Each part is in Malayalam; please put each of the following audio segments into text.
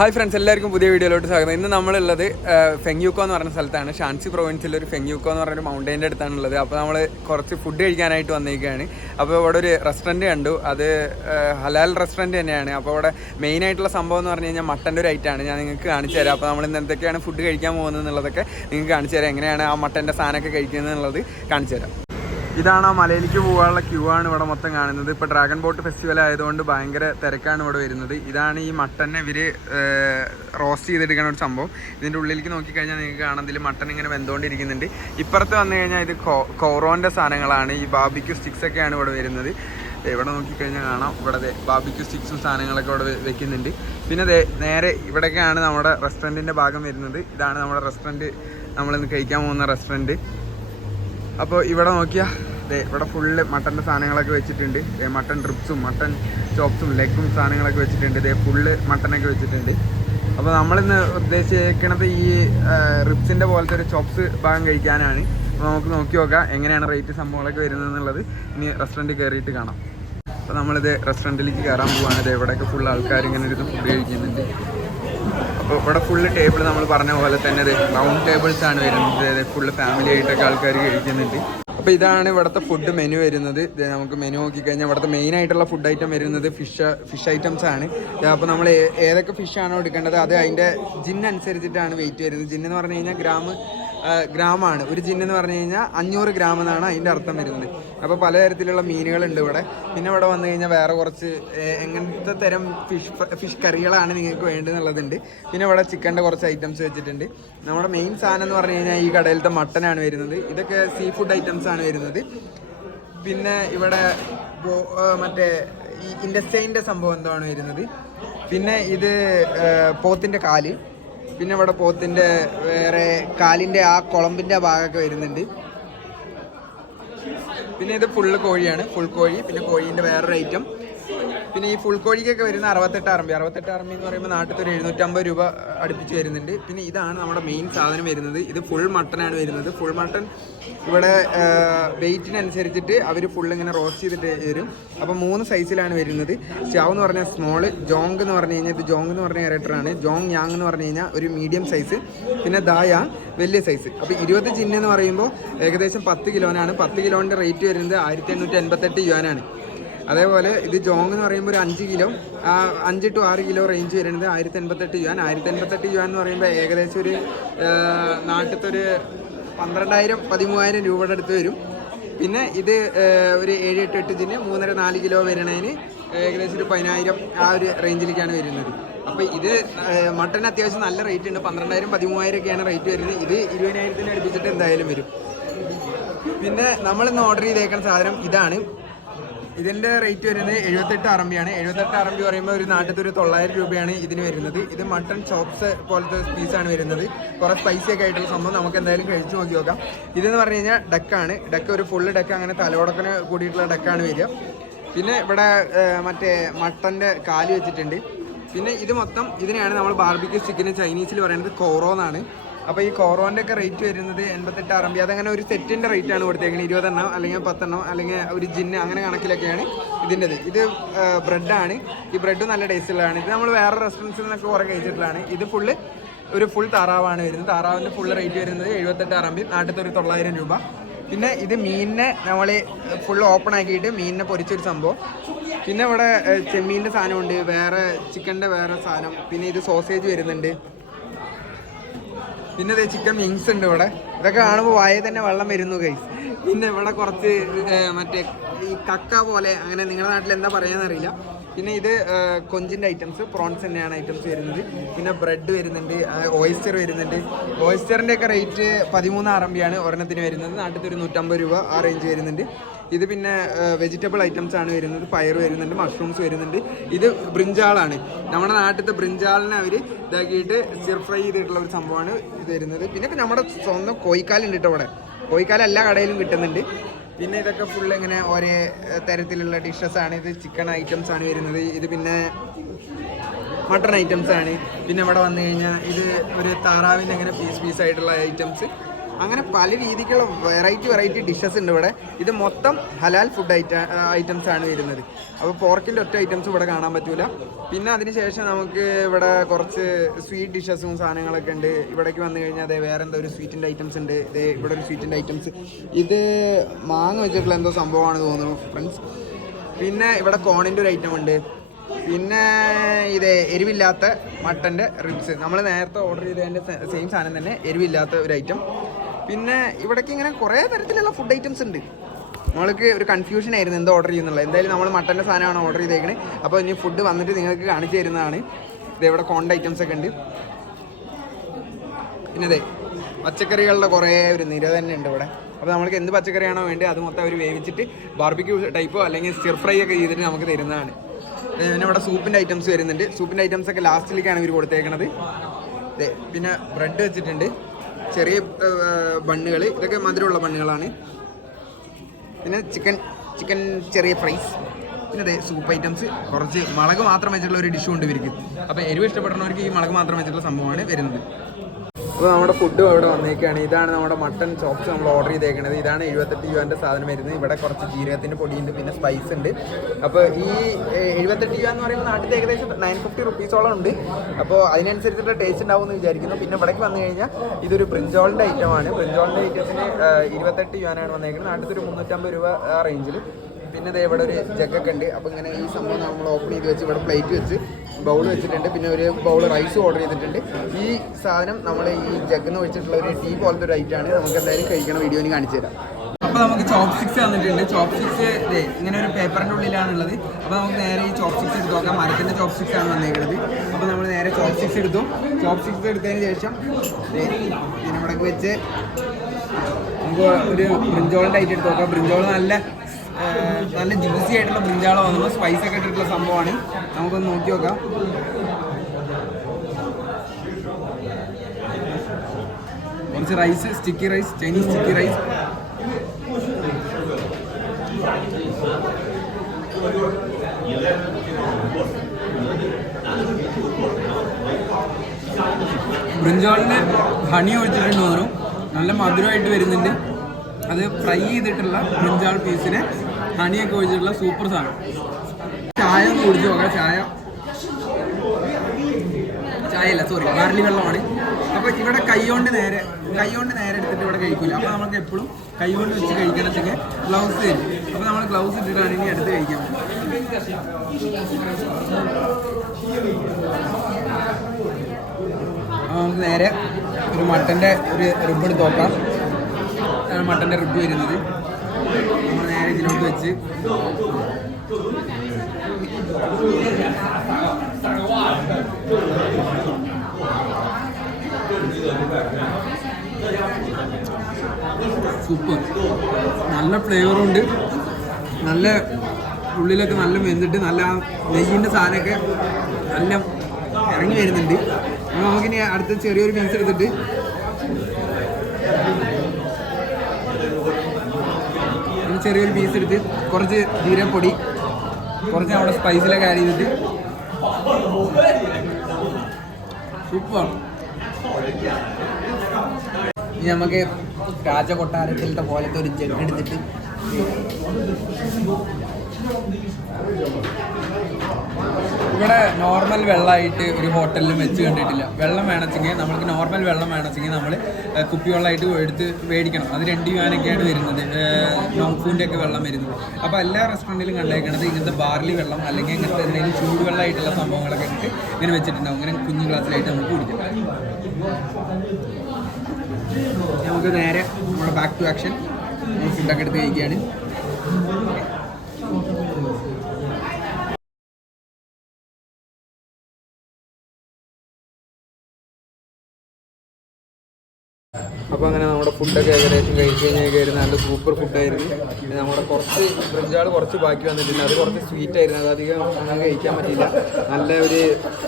ഹായ് ഫ്രണ്ട്സ്, എല്ലാവർക്കും പുതിയ വീഡിയോയിലോട്ട് സ്വാഗതം. ഇന്ന് നമ്മളുള്ളത് ഫെങ്യൂക്കോ എന്ന് പറഞ്ഞ സ്ഥലത്താണ്. ഷാൻസി പ്രൊവിൻസിലെ ഒരു ഫെങ്യൂക്കോ എന്ന് പറഞ്ഞൊരു മൗണ്ടൈൻ്റെ അടുത്താണുള്ളത്. അപ്പോൾ നമ്മൾ കുറച്ച് ഫുഡ് കഴിക്കാനായിട്ട് വന്നിരിക്കുകയാണ്. അപ്പോൾ ഇവിടെ ഒരു റെസ്റ്റോറൻറ്റ് കണ്ടു. അത് ഹലാൽ റെസ്റ്റോറൻറ്റ് തന്നെയാണ്. അപ്പോൾ ഇവിടെ മെയിനായിട്ടുള്ള സംഭവം എന്ന് പറഞ്ഞു കഴിഞ്ഞാൽ മട്ടൻ്റെ ഒരു ഐറ്റമാണ്. ഞാൻ നിങ്ങൾക്ക് കാണിച്ചു തരാം. അപ്പോൾ നമ്മൾ ഇന്ന് എന്തൊക്കെയാണ് ഫുഡ് കഴിക്കാൻ പോകുന്നത് എന്നുള്ളതൊക്കെ നിങ്ങൾക്ക് കാണിച്ചു തരാം. എങ്ങനെയാണ് ആ മട്ടൻ്റെ സാധനമൊക്കെ കഴിക്കുന്നത് എന്നുള്ളത് കാണിച്ചു തരാം. ഇതാണ് ആ മലയിലേക്ക് പോകാനുള്ള ക്യൂ ആണ് ഇവിടെ മൊത്തം കാണുന്നത്. ഇപ്പോൾ ഡ്രാഗൺ ബോട്ട് ഫെസ്റ്റിവൽ ആയതുകൊണ്ട് ഭയങ്കര തിരക്കാണ് ഇവിടെ വരുന്നത്. ഇതാണ് ഈ മട്ടനെ ഇവർ റോസ്റ്റ് ചെയ്തെടുക്കുന്ന ഒരു സംഭവം. ഇതിൻ്റെ ഉള്ളിലേക്ക് നോക്കിക്കഴിഞ്ഞാൽ നിങ്ങൾക്ക് കാണാം, ഇതിൽ മട്ടൻ ഇങ്ങനെ വെന്തുകൊണ്ടിരിക്കുന്നുണ്ട്. ഇപ്പുറത്ത് വന്നു കഴിഞ്ഞാൽ ഇത് കോറോൻ്റെ സാധനങ്ങളാണ്. ഈ ബാർബിക്യൂ സ്റ്റിക്സ് ഒക്കെയാണ് ഇവിടെ വരുന്നത്. ഇവിടെ നോക്കിക്കഴിഞ്ഞാൽ കാണാം, ഇവിടെ ബാർബിക്യൂ സ്റ്റിക്സും സാധനങ്ങളൊക്കെ ഇവിടെ വെക്കുന്നുണ്ട്. പിന്നെ നേരെ ഇവിടെയൊക്കെയാണ് നമ്മുടെ റെസ്റ്റോറൻറ്റിൻ്റെ ഭാഗം വരുന്നത്. ഇതാണ് നമ്മുടെ റെസ്റ്റോറൻറ്റ്, നമ്മളിന്ന് കഴിക്കാൻ പോകുന്ന റെസ്റ്റോറൻറ്റ്. അപ്പോൾ ഇവിടെ നോക്കിയാൽ ഇവിടെ ഫുള്ള് മട്ടൻ്റെ സാധനങ്ങളൊക്കെ വെച്ചിട്ടുണ്ട്. മട്ടൺ ട്രിപ്സും മട്ടൺ ചോപ്സും ലെഗും സാധനങ്ങളൊക്കെ വെച്ചിട്ടുണ്ട്. ഫുള്ള് മട്ടനൊക്കെ വെച്ചിട്ടുണ്ട്. അപ്പോൾ നമ്മളിന്ന് ഉദ്ദേശിക്കുന്നത് ഈ റിപ്സിൻ്റെ പോലത്തെ ഒരു ചോപ്സ് ഭാഗം കഴിക്കാനാണ്. അപ്പോൾ നമുക്ക് നോക്കി നോക്കാം എങ്ങനെയാണ് റേറ്റ് സംഭവങ്ങളൊക്കെ വരുന്നത് എന്നുള്ളത്. ഇനി റെസ്റ്റോറൻറ്റ് കയറിയിട്ട് കാണാം. അപ്പോൾ നമ്മളിത് റെസ്റ്റോറൻറ്റിലേക്ക് കയറാൻ പോവുകയാണ്. ഇവിടെയൊക്കെ ഫുൾ ആൾക്കാർ ഇങ്ങനെ ഇരുന്ന് ഫുഡ് കഴിക്കുന്നുണ്ട്. അപ്പോൾ ഇവിടെ ഫുള്ള് ടേബിൾ നമ്മൾ പറഞ്ഞ പോലെ തന്നെ റൗണ്ട് ടേബിൾസ് ആണ് വരുന്നത്. ഫുള്ള് ഫാമിലി ആയിട്ടൊക്കെ ആൾക്കാർ കഴിക്കുന്നുണ്ട്. അപ്പോൾ ഇതാണ് ഇവിടുത്തെ ഫുഡ് മെനു വരുന്നത്. നമുക്ക് മെനു നോക്കിക്കഴിഞ്ഞാൽ ഇവിടുത്തെ മെയിൻ ആയിട്ടുള്ള ഫുഡ് ഐറ്റം വരുന്നത് ഫിഷ് ഐറ്റംസ് ആണ്. അപ്പോൾ നമ്മൾ ഏതൊക്കെ ഫിഷാണോ എടുക്കേണ്ടത് അത് അതിൻ്റെ ജിന്നനുസരിച്ചിട്ടാണ് വെയിറ്റ് വരുന്നത്. ജിന്നെന്ന് പറഞ്ഞു കഴിഞ്ഞാൽ ഗ്രാമാണ്. ഒരു ജിന്നെന്ന് പറഞ്ഞു കഴിഞ്ഞാൽ 500 ഗ്രാം എന്നാണ് അതിൻ്റെ അർത്ഥം വരുന്നത്. അപ്പോൾ പലതരത്തിലുള്ള മീനുകളുണ്ട് ഇവിടെ. പിന്നെ ഇവിടെ വന്നു കഴിഞ്ഞാൽ വേറെ കുറച്ച് എങ്ങനത്തെ തരം ഫിഷ് കറികളാണ് നിങ്ങൾക്ക് വേണ്ടതെന്നുള്ളതുണ്ട്. പിന്നെ ഇവിടെ ചിക്കൻ്റെ കുറച്ച് ഐറ്റംസ് വെച്ചിട്ടുണ്ട്. നമ്മുടെ മെയിൻ സാധനം എന്ന് പറഞ്ഞു കഴിഞ്ഞാൽ ഈ കടയിലത്തെ മട്ടനാണ് വരുന്നത്. ഇതൊക്കെ സീ ഫുഡ് ഐറ്റംസ് ആണ് വരുന്നത്. പിന്നെ ഇവിടെ മറ്റേ ഈ ഇൻഡസ്റ്റൈൻ്റെ സംഭവം എന്താണ് വരുന്നത്. പിന്നെ ഇത് പോത്തിൻ്റെ കാല്. പിന്നെ ഇവിടെ പോത്തിൻ്റെ വേറെ കാലിൻ്റെ ആ കുളമ്പിൻ്റെ ഭാഗമൊക്കെ വരുന്നുണ്ട്. പിന്നെ ഇത് ഫുള്ള് കോഴിയാണ്, ഫുൾ കോഴി. പിന്നെ കോഴീൻ്റെ വേറൊരു ഐറ്റം. പിന്നെ ഈ ഫുൾ കോഴിക്കൊക്കെ വരുന്ന 68 RMB. 68 RMB എന്ന് പറയുമ്പോൾ നാട്ടിൽ ഒരു 750 രൂപ അടുപ്പിച്ച് വരുന്നുണ്ട്. പിന്നെ ഇതാണ് നമ്മുടെ മെയിൻ സാധനം വരുന്നത്. ഇത് ഫുൾ മട്ടനാണ് വരുന്നത്. ഫുൾ മട്ടൺ ഇവിടെ വെയിറ്റിനനുസരിച്ചിട്ട് അവർ ഫുൾ ഇങ്ങനെ റോസ്റ്റ് ചെയ്തിട്ട് വരും. അപ്പോൾ 3 സൈസിലാണ് വരുന്നത്. ഷാവ് എന്ന് പറഞ്ഞാൽ സ്മോള്, ജോങ് എന്ന് പറഞ്ഞു കഴിഞ്ഞാൽ ഇത് ജോങ് എന്ന് പറഞ്ഞ ക്യാരക്ടറാണ്. ജോങ് യാങ് എന്ന് പറഞ്ഞു കഴിഞ്ഞാൽ ഒരു മീഡിയം സൈസ്. പിന്നെ ദായാങ് വലിയ സൈസ്. അപ്പോൾ 20 ജിന്ന് എന്ന് പറയുമ്പോൾ ഏകദേശം 10 കിലോനാണ്. 10 കിലോൻ്റെ റേറ്റ് വരുന്നത് 1888 യുവാനാണ്. അതേപോലെ ഇത് ജോങ് എന്ന് പറയുമ്പോൾ ഒരു 5 കിലോ, 5 to 6 കിലോ റേഞ്ച് വരുന്നത് 1088 യുവാൻ. 1088 യുവാൻ എന്ന് പറയുമ്പോൾ ഏകദേശം ഒരു നാട്ടിലത്തെ ഒരു 12,000-13,000 രൂപയുടെ അടുത്ത് വരും. പിന്നെ ഇത് ഒരു 7-8 ജിന് 3.5-4 കിലോ വരണതിന് ഏകദേശം ഒരു 10,000 ആ ഒരു റേഞ്ചിലേക്കാണ് വരുന്നത്. അപ്പോൾ ഇത് മട്ടൺ അത്യാവശ്യം നല്ല റേറ്റ് ഉണ്ട്. 12,000-13,000 ഒക്കെയാണ് റേറ്റ് വരുന്നത്. ഇത് 20,000 അടുപ്പിച്ചിട്ട് എന്തായാലും വരും. പിന്നെ നമ്മളിന്ന് ഓർഡർ ചെയ്തേക്കുന്ന സാധനം ഇതാണ്. ഇതിൻ്റെ റേറ്റ് വരുന്നത് 78 RMB ആണ്. 78 RMB പറയുമ്പോൾ ഒരു നാട്ടിലത്തെ ഒരു 900 രൂപയാണ് ഇതിന് വരുന്നത്. ഇത് മട്ടൺ ചോപ്സ് പോലത്തെ പീസാണ് വരുന്നത്. കുറേ സ്പൈസി ഒക്കെ ആയിട്ടുള്ള സംഭവം. നമുക്ക് എന്തായാലും കഴിച്ച് നോക്കി നോക്കാം. ഇതെന്ന് പറഞ്ഞു കഴിഞ്ഞാൽ ഡക്കാണ്. ഡക്ക് ഒരു ഫുള്ള് ഡക്ക്, അങ്ങനെ തലയോടക്കിന് കൂടിയിട്ടുള്ള ഡക്കാണ് വരിക. പിന്നെ ഇവിടെ മറ്റേ മട്ടൻ്റെ കാല് വെച്ചിട്ടുണ്ട്. പിന്നെ ഇത് മൊത്തം ഇതിനെയാണ് നമ്മൾ ബാർബിക്യൂ ചിക്കന് ചൈനീസിൽ പറയുന്നത് കോറോ എന്നാണ്. അപ്പോൾ ഈ കോറോൻ്റെ ഒക്കെ റേറ്റ് വരുന്നത് 88 RMB. അതങ്ങനെ ഒരു സെറ്റിൻ്റെ റേറ്റാണ് കൊടുത്തേക്കുന്നത്. 20 എണ്ണം അല്ലെങ്കിൽ 10 എണ്ണം അല്ലെങ്കിൽ ഒരു ജിന്ന് അങ്ങനെ കണക്കിലൊക്കെയാണ് ഇതിൻ്റെത്. ഇത് ബ്രെഡാണ്. ഈ ബ്രെഡ് നല്ല ടേസ്റ്റുള്ളതാണ്. ഇത് നമ്മൾ വേറെ റെസ്റ്റോറൻറ്റ്സിൽ നിന്നൊക്കെ കുറേ കഴിച്ചിട്ടുള്ളതാണ്. ഇത് ഫുൾ താറാവാണ് വരുന്നത്. താറാവിൻ്റെ ഫുൾ റേറ്റ് വരുന്നത് 78 RMB, നാട്ടിലത്തെ ഒരു 900 രൂപ. പിന്നെ ഇത് മീനിനെ നമ്മൾ ഫുൾ ഓപ്പൺ ആക്കിയിട്ട് മീനിനെ പൊരിച്ചൊരു സംഭവം. പിന്നെ ഇവിടെ ചെമ്മീൻ്റെ സാധനമുണ്ട്, വേറെ ചിക്കൻ്റെ വേറെ സാധനം. പിന്നെ ഇത് സോസേജ് വരുന്നുണ്ട്. പിന്നെ ഇത് ചിക്കൻ വിങ്സ് ഉണ്ട് ഇവിടെ. ഇതൊക്കെ കാണുമ്പോൾ വായിൽ തന്നെ വെള്ളം വരുന്നു ഗൈസ്. പിന്നെ ഇവിടെ കുറച്ച് മറ്റേ ഈ കക്ക പോലെ, അങ്ങനെ നിങ്ങളുടെ നാട്ടിൽ എന്താ പറയാന്നറിയില്ല. പിന്നെ ഇത് കൊഞ്ചിൻ്റെ ഐറ്റംസ്, പ്രോൺസ് തന്നെയാണ് ഐറ്റംസ് വരുന്നത്. പിന്നെ ബ്രെഡ് വരുന്നുണ്ട്, ഓയിസ്റ്റർ വരുന്നുണ്ട്. ഓയിസ്റ്ററിൻ്റെ ഒക്കെ റേറ്റ് 13 RMB ആണ് ഒരെണ്ണത്തിന് വരുന്നത്. നാട്ടിൽ ഒരു 150 രൂപ ആ റേഞ്ച് വരുന്നുണ്ട്. ഇത് പിന്നെ വെജിറ്റബിൾ ഐറ്റംസ് ആണ് വരുന്നത്. പയർ വരുന്നുണ്ട്, മഷ്റൂംസ് വരുന്നുണ്ട്. ഇത് ബ്രിഞ്ചാളാണ്. നമ്മുടെ നാട്ടിലത്തെ ബ്രിഞ്ചാളിനെ അവർ ഇതാക്കിയിട്ട് സ്റ്റിർ ഫ്രൈ ചെയ്തിട്ടുള്ള ഒരു സംഭവമാണ് ഇത് വരുന്നത്. പിന്നെ നമ്മുടെ സ്വന്തം കോഴിക്കാലുണ്ട് കേട്ടോ ഇവിടെ. കോഴിക്കാൽ എല്ലാ കടയിലും കിട്ടുന്നുണ്ട്. പിന്നെ ഇതൊക്കെ ഫുള്ള് ഇങ്ങനെ ഒരേ തരത്തിലുള്ള ഡിഷസാണ്. ഇത് ചിക്കൻ ഐറ്റംസ് ആണ് വരുന്നത്. ഇത് പിന്നെ മട്ടൺ ഐറ്റംസ് ആണ്. പിന്നെ ഇവിടെ വന്നു കഴിഞ്ഞാൽ ഇത് ഒരു താറാവിൻ്റെ അങ്ങനെ പീസായിട്ടുള്ള ഐറ്റംസ്. അങ്ങനെ പല രീതിക്കുള്ള വെറൈറ്റി ഡിഷസ് ഉണ്ട് ഇവിടെ. ഇത് മൊത്തം ഹലാൽ ഫുഡ് ഐറ്റംസ് ആണ് വരുന്നത്. അപ്പോൾ പോർക്കിൻ്റെ ഒറ്റ ഐറ്റംസ് ഇവിടെ കാണാൻ പറ്റൂല. പിന്നെ അതിനുശേഷം നമുക്ക് ഇവിടെ കുറച്ച് സ്വീറ്റ് ഡിഷസും സാധനങ്ങളൊക്കെ ഉണ്ട്. ഇവിടേക്ക് വന്നു കഴിഞ്ഞാൽ അതെ വേറെ എന്തോ ഒരു സ്വീറ്റിൻ്റെ ഐറ്റംസ് ഉണ്ട്. ഇവിടെ ഒരു സ്വീറ്റിൻ്റെ ഐറ്റംസ്, ഇത് മാങ്ങ വെച്ചിട്ടുള്ള എന്തോ സംഭവമാണ് തോന്നുന്നു ഫ്രണ്ട്സ്. പിന്നെ ഇവിടെ കോണിൻ്റെ ഒരു ഐറ്റം ഉണ്ട്. പിന്നെ ഇത് എരിവില്ലാത്ത മട്ടൻ്റെ റിബ്സ്, നമ്മൾ നേരത്തെ ഓർഡർ ചെയ്തതിൻ്റെ സെയിം സാധനം തന്നെ, എരിവില്ലാത്ത ഒരു ഐറ്റം. പിന്നെ ഇവിടേക്ക് ഇങ്ങനെ കുറേ തരത്തിലുള്ള ഫുഡ് ഐറ്റംസ് ഉണ്ട്. നമ്മൾക്ക് ഒരു കൺഫ്യൂഷൻ ആയിരുന്നു എന്താ ഓർഡർ ചെയ്യുന്നുള്ളത്. എന്തായാലും നമ്മൾ മട്ടൻ്റെ സാധനമാണ് ഓർഡർ ചെയ്തേക്കണേ. അപ്പോൾ ഇനി ഫുഡ് വന്നിട്ട് നിങ്ങൾക്ക് കാണിച്ചു തരുന്നതാണ്. ഇവിടെ കോണിൻ്റെ ഐറ്റംസ് ഒക്കെ ഉണ്ട്. പിന്നെ അതെ പച്ചക്കറികളുടെ കുറേ ഒരു നിര തന്നെ ഉണ്ട് ഇവിടെ. അപ്പോൾ നമ്മൾക്ക് എന്ത് പച്ചക്കറിയാണോ വേണ്ടത് അത് മൊത്തം അവർ വേവിച്ചിട്ട് ബാർബിക്യൂ ടൈപ്പോ അല്ലെങ്കിൽ സ്റ്റിർ ഫ്രൈ ഒക്കെ ചെയ്തിട്ട് നമുക്ക് തരുന്നതാണ്. പിന്നെ ഇവിടെ സൂപ്പിൻ്റെ ഐറ്റംസ് വരുന്നുണ്ട്. സൂപ്പിൻ്റെ ഐറ്റംസ് ഒക്കെ ലാസ്റ്റിലേക്കാണ് ഇവർ കൊടുത്തേക്കണത്. പിന്നെ ബ്രെഡ് വെച്ചിട്ടുണ്ട്, ചെറിയ ബണ്ണുകൾ, ഇതൊക്കെ മധുരമുള്ള ബണ്ണുകളാണ്. പിന്നെ ചിക്കൻ ചെറിയ ഫ്രൈസ്. പിന്നെ അതെ സൂപ്പ് ഐറ്റംസ്, കുറച്ച് മുളക് മാത്രം വെച്ചിട്ടുള്ള ഒരു ഡിഷും ഉണ്ട് ഇവർക്ക്. അപ്പോൾ എരിവ് ഇഷ്ടപ്പെടുന്നവർക്ക് ഈ മുളക് മാത്രം വെച്ചിട്ടുള്ള സംഭവമാണ് വരുന്നത്. അപ്പോൾ നമ്മുടെ ഫുഡും ഇവിടെ വന്നേക്കാണ്. ഇതാണ് നമ്മുടെ മട്ടൺ ചോപ്സ് നമ്മൾ ഓർഡർ ചെയ്തേക്കുന്നത്. ഇതാണ് 78 രൂപേൻ്റെ സാധനം വരുന്നത്. ഇവിടെ കുറച്ച് ജീരകത്തിൻ്റെ പൊടിയുണ്ട്, പിന്നെ സ്പൈസ് ഉണ്ട്. അപ്പോൾ ഈ 78 രൂപ എന്ന് പറയുമ്പോൾ നാട്ടിൽ ഏകദേശം 950 റുപ്പീസോളം ഉണ്ട്. അപ്പോൾ അതിനനുസരിച്ചിട്ട് ടേസ്റ്റ് ഉണ്ടാവുമെന്ന് വിചാരിക്കുന്നു. പിന്നെ ഇവിടേക്ക് വന്നു കഴിഞ്ഞാൽ ഇതൊരു ബ്രിഞ്ചോളിൻ്റെ ഐറ്റമാണ്. ബ്രിഞ്ചോളിൻ്റെ ഐറ്റത്തിന് 28 രൂപയാണ് വന്നേക്കുന്നത്. നാട്ടിലൊരു 350 രൂപ ആ റേഞ്ചിൽ. പിന്നെ ദേ ഇവിടെ ഒരു ജഗ്ഗൊക്കെ ഉണ്ട്. അപ്പോൾ ഇങ്ങനെ ഈ സംഭവം നമ്മൾ ഓപ്പൺ ചെയ്ത് വെച്ച് ഇവിടെ പ്ലേറ്റ് വെച്ച് ബൗൾ വെച്ചിട്ടുണ്ട്. പിന്നെ ഒരു ബൗൾ റൈസ് ഓർഡർ ചെയ്തിട്ടുണ്ട്. ഈ സാധനം നമ്മൾ ഈ ജഗ്ഗിന് വെച്ചിട്ടുള്ള ഒരു ടീ പോലത്തെ ഒരു ഐറ്റമാണ്. നമുക്ക് എന്തായാലും കഴിക്കണ വീഡിയോയിൽ കാണിച്ചു തരാം. അപ്പോൾ നമുക്ക് ചോപ്പ് സ്റ്റിക്സ് തന്നിട്ടുണ്ട്. ചോപ്പ് സ്റ്റിക്സ് ഇങ്ങനെ ഒരു പേപ്പറിൻ്റെ ഉള്ളിലാണുള്ളത്. അപ്പോൾ നമുക്ക് നേരെ ഈ ചോപ്പ് സ്റ്റിക്സ് എടുത്ത് നോക്കാം. മരത്തിൻ്റെ ചോപ്പ് സ്റ്റിക്സ് ആണ് വന്നേക്കുന്നത്. അപ്പോൾ നമ്മൾ നേരെ ചോപ്പ് സ്റ്റിക്സ് എടുത്തു. ചോപ്പ് സ്റ്റിക്സ് എടുത്തതിന് ശേഷം ഇതിനവിടേക്ക് വെച്ച് നമുക്ക് ഒരു ബ്രിഞ്ചോളിൻ്റെ ഐറ്റം എടുത്ത് നോക്കാം. ബ്രിഞ്ചോൾ നല്ല ജ്യൂസി ആയിട്ടുള്ള ബ്രിഞ്ചാളോ വന്നു, സ്പൈസ് ഒക്കെ ഇട്ടിട്ടുള്ള സംഭവമാണ്. നമുക്കൊന്ന് നോക്കി നോക്കാം. കുറച്ച് rice, sticky rice, Chinese sticky rice. ബ്രിഞ്ചോളിന് ഹണി ഒഴിച്ചിട്ടുണ്ട് തോന്നുന്നു. നല്ല മധുരമായിട്ട് വരുന്നുണ്ട്. അത് ഫ്രൈ ചെയ്തിട്ടുള്ള ബ്രിഞ്ചാൾ പീസിന് ഹണിയൊക്കെ ഒഴിച്ചിട്ടുള്ള സൂപ്പർ സാധനം. ചായ ഒന്ന് കുടിച്ച് നോക്കാം. ചായയല്ല, സോറി, ബാർലി വെള്ളമാണ്. അപ്പോൾ ഇവിടെ കൈകൊണ്ട് നേരെ എടുത്തിട്ട് ഇവിടെ കഴിക്കില്ല. അപ്പോൾ നമുക്ക് എപ്പോഴും കൈകൊണ്ട് വെച്ച് കഴിക്കണമെങ്കിൽ ഗ്ലൗസ് തരും. അപ്പോൾ നമ്മൾ ഗ്ലൗസ് ഇട്ടിട്ടാണ് ഇനി അടുത്ത് കഴിക്കാൻ. അപ്പോൾ നമുക്ക് നേരെ ഒരു മട്ടൻ്റെ ഒരു റിബ് എടുത്ത് നോക്കാം. മട്ടൻ്റെ റിബ് വരുന്നത് നമ്മൾ നേരെ ഇതിലോട്ട് വെച്ച് സൂപ്പർ, നല്ല ഫ്ലേവറുണ്ട്. നല്ല ഉള്ളിലൊക്കെ നല്ല വെന്തിട്ട് നല്ല നെയ്യിൻ്റെ സാധനമൊക്കെ നല്ല ഇറങ്ങി വരുന്നുണ്ട്. നമുക്കിനി അടുത്ത ചെറിയൊരു പീസ് എടുത്തിട്ട് കുറച്ച് ജീരകപ്പൊടി, കുറച്ച് നമ്മുടെ സ്പൈസിലൊക്കെ ആഡ് ചെയ്തിട്ട് സൂപ്പർ. ഇനി നമുക്ക് രാജകൊട്ടാരത്തിലത്തെ പോലത്തെ ഒരു ജഗ് എടുത്തിട്ട് ഇവിടെ നോർമൽ വെള്ളമായിട്ട് ഒരു ഹോട്ടലിലും വെച്ച് കണ്ടിട്ടില്ല. വെള്ളം വേണമെങ്കിൽ നമ്മൾക്ക് നോർമൽ വെള്ളം വേണമെങ്കിൽ നമ്മൾ കുപ്പിവെള്ളമായിട്ട് എടുത്ത് മേടിക്കണം. അത് 2 രൂപയൊക്കെയാണ് വരുന്നത്, നോംഫൂൻ്റെ ഒക്കെ വെള്ളം വരുന്നത്. അപ്പോൾ എല്ലാ റെസ്റ്റോറൻറ്റിലും കണ്ടേക്കണത് ഇങ്ങനത്തെ ബാർലി വെള്ളം അല്ലെങ്കിൽ ഇങ്ങനത്തെ എന്തെങ്കിലും ചൂടുവെള്ളമായിട്ടുള്ള സംഭവങ്ങളൊക്കെ ഇട്ട് ഇങ്ങനെ വെച്ചിട്ടുണ്ടാവും. ഇങ്ങനെ കുഞ്ഞു ഗ്ലാസ്സിലായിട്ട് നമുക്ക് കുടിക്കാം. നമുക്ക് നേരെ നമ്മുടെ ബാക്ക് ടു ആക്ഷൻ. നമ്മൾ ഫുഡൊക്കെ എടുത്ത് കഴിക്കുകയാണ്. അപ്പോൾ അങ്ങനെ നമ്മുടെ ഫുഡൊക്കെ ഏകദേശം കഴിച്ച് കഴിഞ്ഞാൽ നല്ല സൂപ്പർ ഫുഡായിരുന്നു. പിന്നെ നമ്മുടെ കുറച്ച് ബ്രിഞ്ചാൾ കുറച്ച് ബാക്കി വന്നിട്ടുണ്ട്. അത് കുറച്ച് സ്വീറ്റായിരുന്നു, അത് അധികം അങ്ങനെ കഴിക്കാൻ പറ്റിയില്ല. നല്ല ഒരു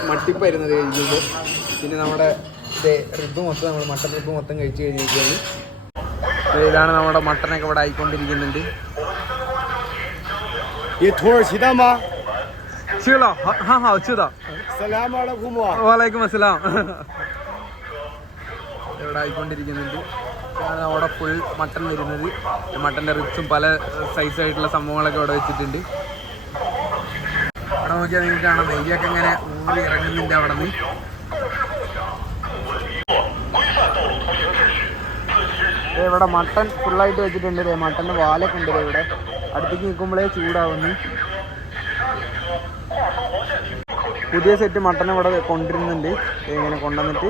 മട്ടിപ്പായിരുന്നു അത് കഴിക്കുമ്പോൾ. പിന്നെ നമ്മുടെ റിബ് മൊത്തം, നമ്മൾ മട്ടൺ റിബ് മൊത്തം കഴിച്ച് കഴിഞ്ഞിരിക്കുകയാണ്. ഇതാണ് നമ്മുടെ മട്ടനൊക്കെ ഇവിടെ ആയിക്കൊണ്ടിരിക്കുന്നുണ്ട്. വാലൈക്കും അസ്സലാം. ഇവിടെ ആയിക്കൊണ്ടിരിക്കുന്നുണ്ട്. അവിടെ ഫുൾ മട്ടൺ വരുന്നത്. മട്ടൻ്റെ റിബ്സും പല സൈസായിട്ടുള്ള സംഭവങ്ങളൊക്കെ അവിടെ വെച്ചിട്ടുണ്ട്. അവിടെ നോക്കിയാൽ നിങ്ങൾക്ക് കാണാം നെയ്യൊക്കെ ഇങ്ങനെ ഊറി ഇറങ്ങുന്നുണ്ട് അവിടെ നിന്ന്. ഇവിടെ മട്ടൺ ഫുള്ളായിട്ട് വെച്ചിട്ടുണ്ട്. മട്ടൻ്റെ വാലൊക്കെ ഉണ്ട് ഇവിടെ. അടുത്തേക്ക് നിൽക്കുമ്പോഴേ ചൂടാവുന്നു. പുതിയ സെറ്റ് മട്ടൺ ഇവിടെ കൊണ്ടുവരുന്നുണ്ട്. ഇങ്ങനെ കൊണ്ടുവന്നിട്ട്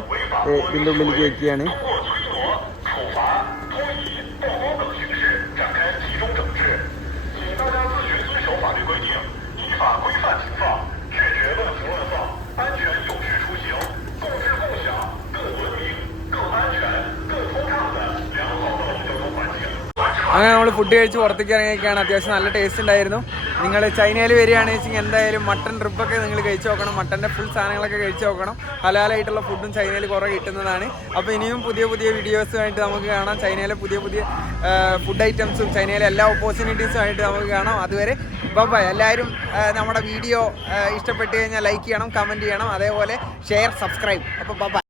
ഇതിൻ്റെ ഉള്ളിലേക്ക് വയ്ക്കുകയാണ്. അങ്ങനെ നമ്മൾ ഫുഡ് കഴിച്ച് പുറത്തേക്ക് ഇറങ്ങിയൊക്കെയാണ്. അത്യാവശ്യം നല്ല ടേസ്റ്റ് ഉണ്ടായിരുന്നു. നിങ്ങൾ ചൈനയിൽ വരികയാണെന്ന് വെച്ചാൽ എന്തായാലും മട്ടൺ റിബൊക്കെ നിങ്ങൾ കഴിച്ച് നോക്കണം. മട്ടൻ്റെ ഫുൾ സാധനങ്ങളൊക്കെ കഴിച്ച് നോക്കണം. ഹലാലായിട്ടുള്ള ഫുഡും ചൈനയിൽ കുറേ കിട്ടുന്നതാണ്. അപ്പോൾ ഇനിയും പുതിയ പുതിയ വീഡിയോസുമായിട്ട് നമുക്ക് കാണാം. ചൈനയിലെ പുതിയ പുതിയ ഫുഡ് ഐറ്റംസും ചൈനയിലെ എല്ലാ ഓപ്പർച്യൂണിറ്റീസുമായിട്ട് നമുക്ക് കാണാം. അതുവരെ ബൈ. എല്ലാവരും നമ്മുടെ വീഡിയോ ഇഷ്ടപ്പെട്ട് കഴിഞ്ഞാൽ ലൈക്ക് ചെയ്യണം, കമൻറ്റ് ചെയ്യണം, അതേപോലെ ഷെയർ, സബ്സ്ക്രൈബ്. അപ്പോൾ ബൈ.